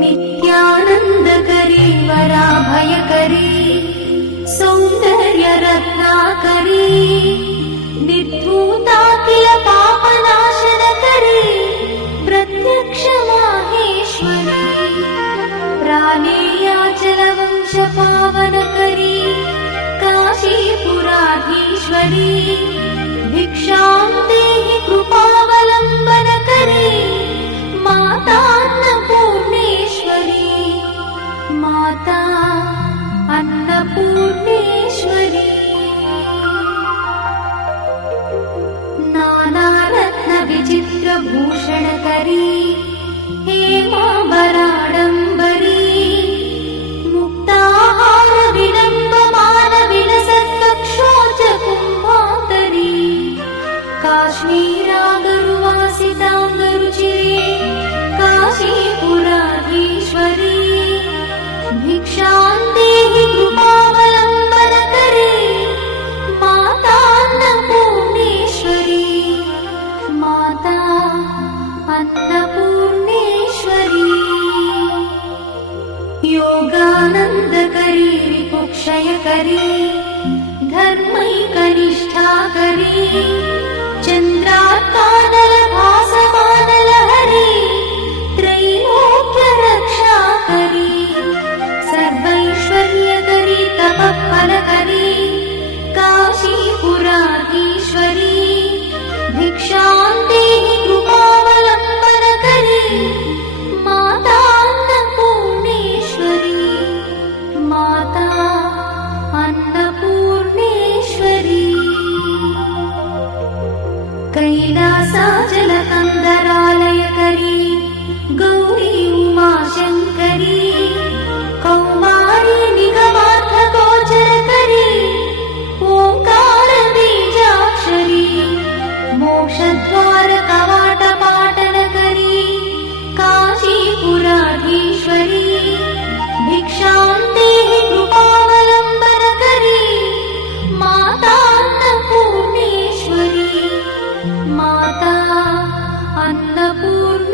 नित्यानन्दकरी वराभयकरी सौन्दर्यरत्नाकरी निर्धूताखिल पापनाशनकरी प्रत्यक्ष माहेश्वरी प्राणेयाचलवंशपावनकरी काशीपुराधीश्वरी भिक्षां देहि कृपावलम्बनकरी माता अन्नपूर्णेश्वरी माता अन्नपूर्णेश्वरी नानारत्नविचित्रभूषणकरी हेमाम्बराडम्बरी मुक्ताहारविलम्बमानविलसत्कक्षोजकुम्भान्तरी काश्मीरागरुवासिताङ्गरुचिरे काशीपुराधीश्वरी भिक्षां देहि कृपावलम्बनकरी माता अन्नपूर्णेश्वरी माता अन्नपूर्णेश्वरी योगानन्दकरी रिपुक्षयकरी धर्मैकनिष्ठाकरी चन्द्रात्मानलभासमानलहरी त्रैलोक्यरक्षाकरी सर्वैश्वर्यकरी तपःफलकरी काशीपुराधीश्वरी भिक्षां देहि कृपावलम्बनकरी माता अन्नपूर्णेश्वरी माता अन्नपूर्णेश्वरी कैलासाचलकन्दरालयकरी गौरी उमाशङ्करी कौमारी निगमार्थगोचरकरी ओङ्कारबीजाक्षरी मोक्षद्वारकवाटपाटनकरी काशीपुराधीश्वरी भिक्षां देहि कृपावलम्बनकरी माता अन्नपूर्णेश्वरी माता अन्नपूर्णेश्वरी।